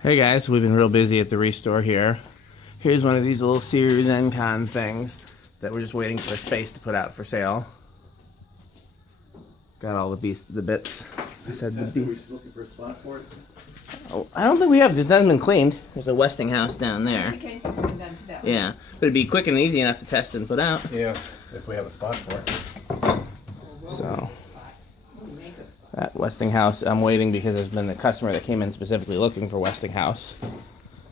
Hey guys, we've been real busy at the restore here. Here's one of these little Sears Encon things that we're just waiting for a space to put out for sale. It's got all the bits. I said the beast. Looking for a spot for it? Oh, I don't think we have. It hasn't been cleaned. There's a Westinghouse down there. Okay, it's been done to that one. Yeah, but it'd be quick and easy enough to test and put out. Yeah, if we have a spot for it. So that Westinghouse, I'm waiting because there's been the customer that came in specifically looking for Westinghouse.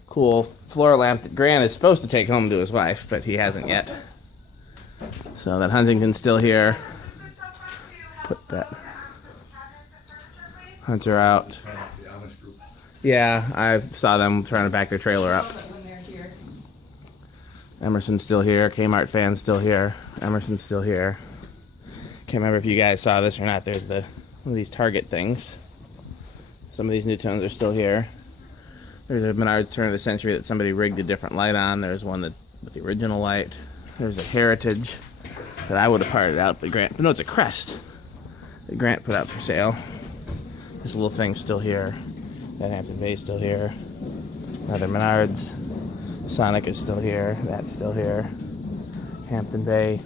Cool floor lamp that Grant is supposed to take home to his wife, but he hasn't yet. So that Huntington's still here. Put that Hunter out. Yeah, I saw them trying to back their trailer up. Emerson's still here. Kmart fan's still here. Emerson's still here. Can't remember if you guys saw this or not. There's one of these Target things. Some of these new tones are still here. There's a Menards turn of the century that somebody rigged a different light on. There's one with the original light. There's a Heritage that I would have parted out, but no, it's a Crest that Grant put out for sale. This little thing's still here. That Hampton Bay's still here. Another Menards. Sonic is still here. That's still here. Hampton Bay.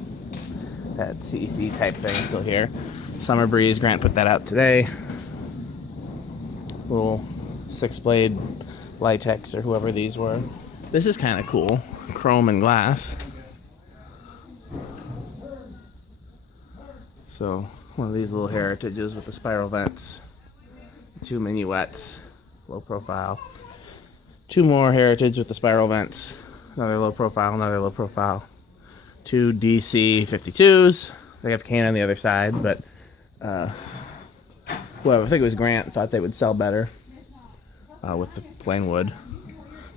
That CEC type thing is still here. Summer Breeze, Grant put that out today. Little 6-blade Litex or whoever these were. This is kind of cool. Chrome and glass. So, one of these little Heritages with the spiral vents. 2 minuets. Low profile. 2 more Heritage with the spiral vents. Another low profile, another low profile. 2 DC 52s. They have cane on the other side, but whoever, I think it was Grant, thought they would sell better with the plain wood.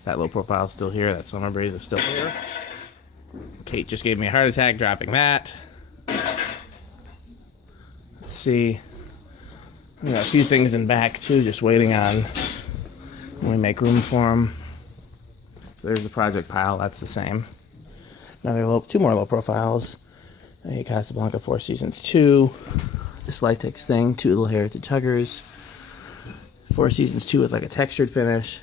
That low profile is still here. That Summer Breeze is still here. Kate just gave me a heart attack dropping that. Let's see. We got a few things in back too, just waiting on when we make room for them. So there's the project pile. That's the same. Another 2 more low profiles. A Casablanca 4 Seasons 2. This Litex thing. 2 little Heritage Huggers. 4 Seasons 2 with like a textured finish.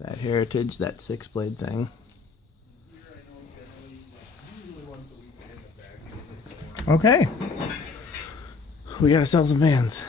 That Heritage, that 6-blade thing. Okay. We gotta sell some vans.